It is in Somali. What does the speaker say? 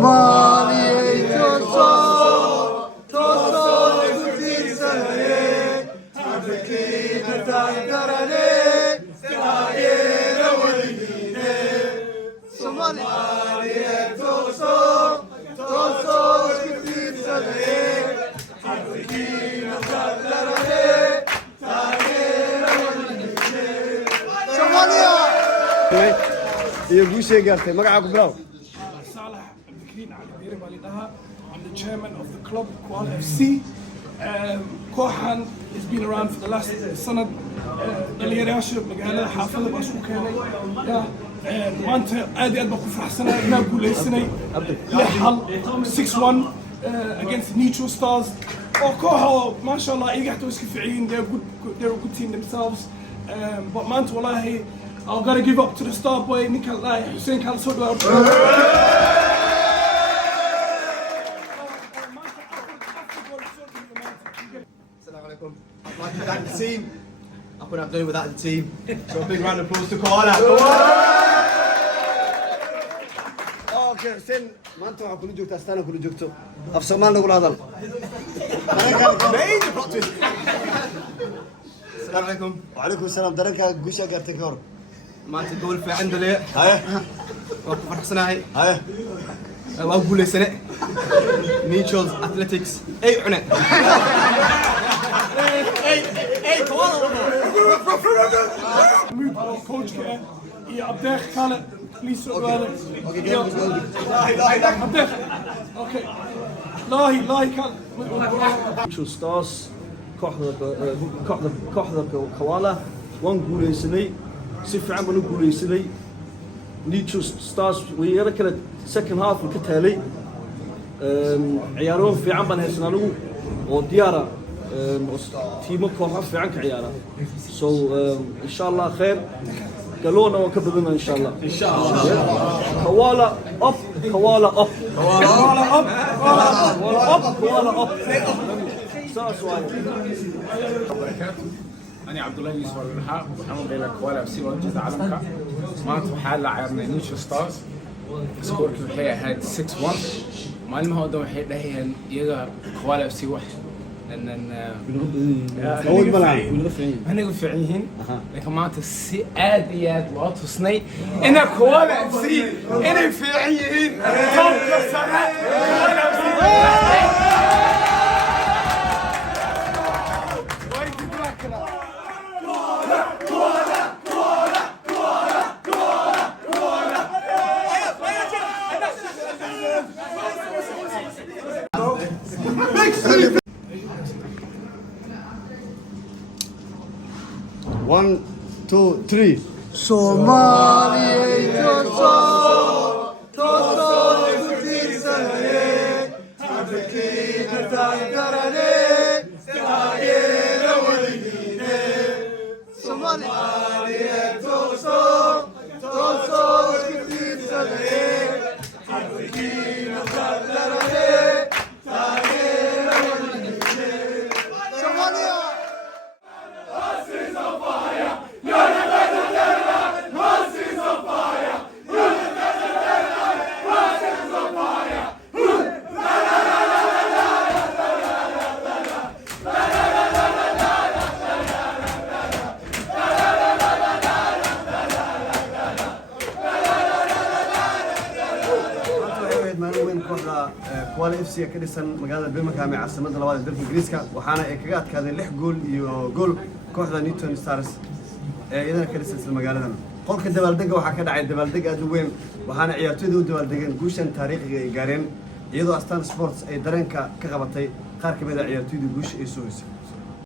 Somaliye toso gudisane Afrikina tangarane Sayera waline Somaliye toso gudisane Afrikina tangarane Sayera waline Somalia iyo guushay gaartay magacaagu bilow I'm the chairman of the club Kuala FC. Kohan has been around for the last sanad. Dhalinyarayaasha magaalada xaafadda baa isku keenay. Maanta aad iyo aad baan ku faraxsanahay inaan guuleysanay 6-1 against Neutral Stars. oo kooxo masha Allah iyaga xataa iska fiicin, they're a good team themselves. But maanta wallahi I've got to give up to the star boy ninka Hussein Kala soo dhawaad. I'd like to thank the team. I couldn't have done it without the team. So a big round of applause to Koala. Okay, Hussein maanta waxaa kula joogtaa astaana kula joogto af Soomaali nagula hadal Major plot twist. Assalamu alaikum. وعليكم السلام dareenkaa guushaa gaartay ka hor maanta gool fiican dalay haye waa ku faraxsanahay haye waa guuleysane Neutral Athletics ay cune Coach iyo Abdeeq kale please soo dhawaada. Okay. Lahi kale. Neutral Stars kooxda Koala waan guuleysanay si fiican baan u guuleysanay. Neutral Stars way yara kale second half ka taalay ciyaaro fiican baan haysan anigu oo diyaara tiimo kooxo fiican ka ciyaara so insha Allah khair galona oo ka badana insha Allah Koala up Koala up Koala up Koala up أنا عبد الله يوسف الرحاب وحنا بين كوالا FC وجه عالمك ما تحال عيرنا نيوترال ستارز سكور كل هاد 6-1 ما لما هو دوم حي ده يجا كوالا FC واحد لأن أول ملعب أنا قلت فعليهن لكن ما تسي آديات وأتصني أنا كوالا FC أنا فعليهن توم كسرة كوالا FC One, two, three. Somaliye toso gudisane Afrikina tangarane Sayera waline Somaliye toso gudisane Afrikina tangarane Sayera waline Somalia. Kuala FC ka dhisan magaalada Birmingham ee caasimadda labaad ee dalka Ingiriiska waxaana ay kaga adkaadeen 6 gool iyo gool kooxda Neutral Stars ee iyadana ka dhisan magaaladan. Qolka dabaaldega waxaa ka dhacay dabaaldeg aad u weyn waxaana ciyaartoydu u dabaaldegeen guushan taariikhiga ay gaareen iyadoo Astaan Sports ay dareenka ka qabatay qaar ka mid ah ciyaartoydu guusha ay soo hoysay.